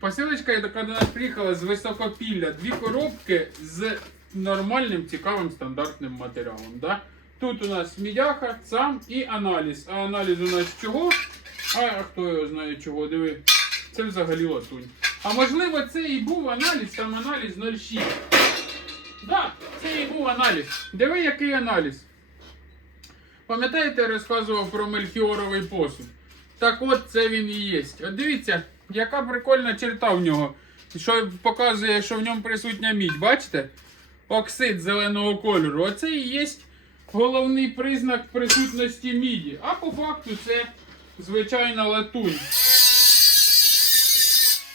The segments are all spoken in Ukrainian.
посилочка, яка до нас приїхала з високопілля. Дві коробки з нормальним, цікавим стандартним матеріалом. Да? Тут у нас мідяха, сам і аналіз. А аналіз у нас чого? А хто його знає чого, диви. Це взагалі латунь. А можливо, це і був аналіз, там аналіз 0,6. Так, це і був аналіз. Диви, який аналіз. Пам'ятаєте, я розказував про мельхіоровий посуд? Так от це він і є. От дивіться, яка прикольна черта в нього. Що показує, що в ньому присутня мідь. Бачите? Оксид зеленого кольору. Оце і є головний признак присутності міді. А по факту це звичайна латунь.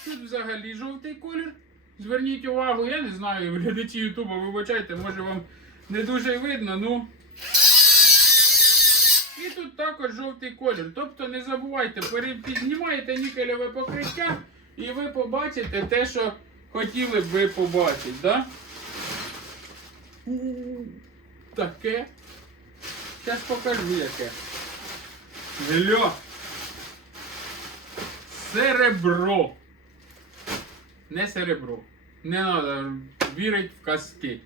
Тут взагалі жовтий колір. Зверніть увагу, я не знаю, глядачі Ютуба, вибачайте, може вам не дуже видно, ну. І тут також жовтий колір. Тобто не забувайте, піднімаєте нікелеве покриття і ви побачите те, що хотіли б ви побачити. Да? Таке. Зараз покажу яке. Гля. Серебро. Не серебро. Не треба вірити в казки.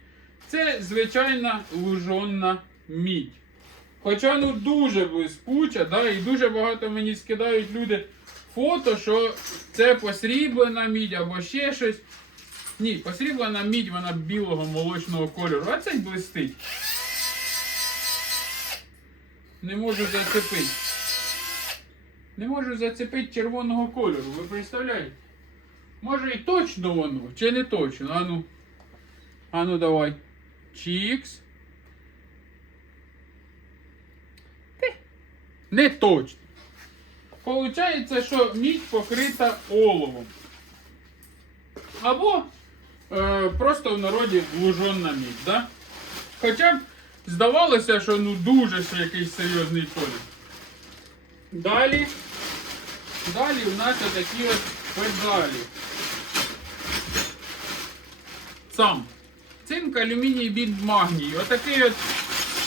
Це звичайна лужонна мідь. Хоча ну дуже блискуча, да, і дуже багато мені скидають люди фото, що це посріблена мідь або ще щось. Ні, посріблена мідь, вона білого молочного кольору, а це блистить. Не можу зацепити. Не можу зацепити червоного кольору, ви представляєте? Може і точно воно, чи не точно? Ану. Ану давай. Чікс. Не точно. Получається, що мідь покрита оловом. Або е, просто в народі лужонна мідь, да? Хоча б здавалося, що ну дуже ще якийсь серйозний колір. Далі. Далі у нас такі от педалі. Сам. Цинк, алюміній, бінт, магній. Отакий от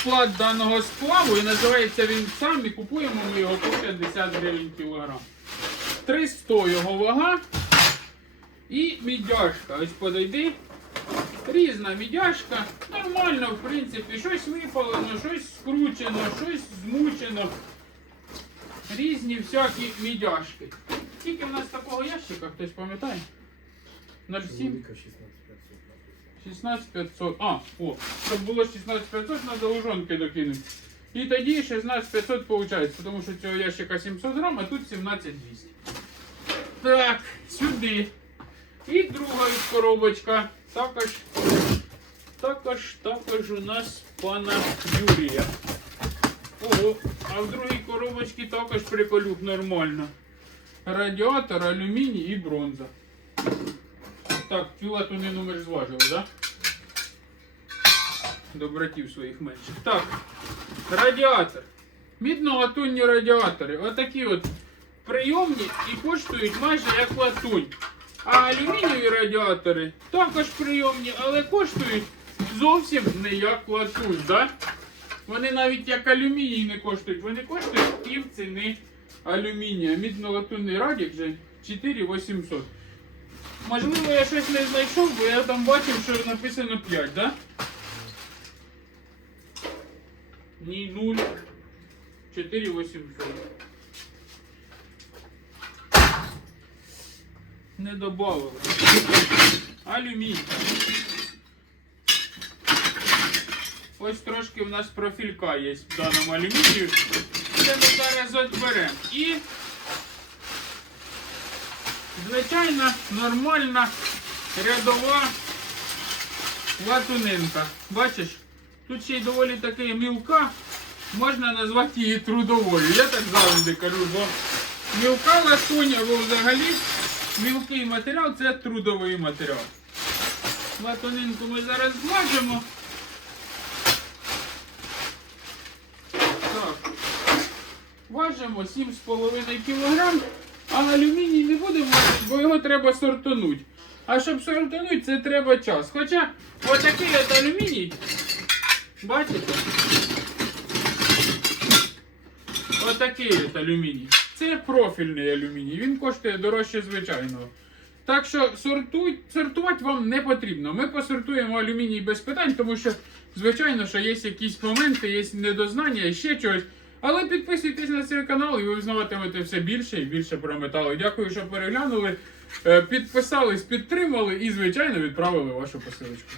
склад даного сплаву і називається він сам і купуємо ми його по 50 гривень кілограм. 300 його вага. І мідяшка. Ось подойди. Різна мідяшка. Нормально, в принципі, щось випалено, щось скручено, щось змучено. Різні всякі мідяшки. Скільки в нас такого ящика, хтось пам'ятає? 0,7? 16500. А, о, щоб було 16500, треба лужонки докинути. І тоді 16500 виходить, тому що цього ящика 700 грам, а тут 17200. Так, сюди. І друга із коробочка. Також, також, також у нас пана Юрія. Ого, а в другій коробочці також приколюк нормально. Радіатор, алюміній і бронза. Так, цю латунину ми ж зважили, так? Да? До братів своїх менших. Так, радіатор. Мідно-латунні радіатори. Отакі от прийомні і коштують майже як латунь. А алюмінієві радіатори також прийомні, але коштують зовсім не як латунь. Да? Вони навіть як алюміній не коштують, вони коштують пів ціни алюмінія. Мідно-латунний радік же 4800. Можливо, я щось не знайшов, бо я там бачив, що написано 5, да? Ні, 0. 4800. Не добавили. Алюміній. Ось трошки в нас профілька є в даному алюмінію. Це ми зараз відберемо. І звичайна нормальна рядова латунинка. Бачиш, тут ще й доволі таки мілка, можна назвати її трудовою. Я так завжди кажу, бо мілка латунь або взагалі мілкий матеріал це трудовий матеріал. Латунинку ми зараз змажемо. Так. Важимо 7,5 кг, а алюміній не важити, бо його треба сортанути. А щоб сортанути, це треба час. Хоча отакий от алюміній, бачите? Отакий от алюміній. Це профільний алюміній. Він коштує дорожче звичайного. Так що сортуй, сортувати вам не потрібно. Ми посортуємо алюміній без питань, тому що, звичайно, що є якісь моменти, є недознання і ще чогось. Але підписуйтесь на цей канал і ви узнаватимете все більше і більше про метали. Дякую, що переглянули. Е, Підписались, підтримали і, звичайно, відправили вашу посилочку.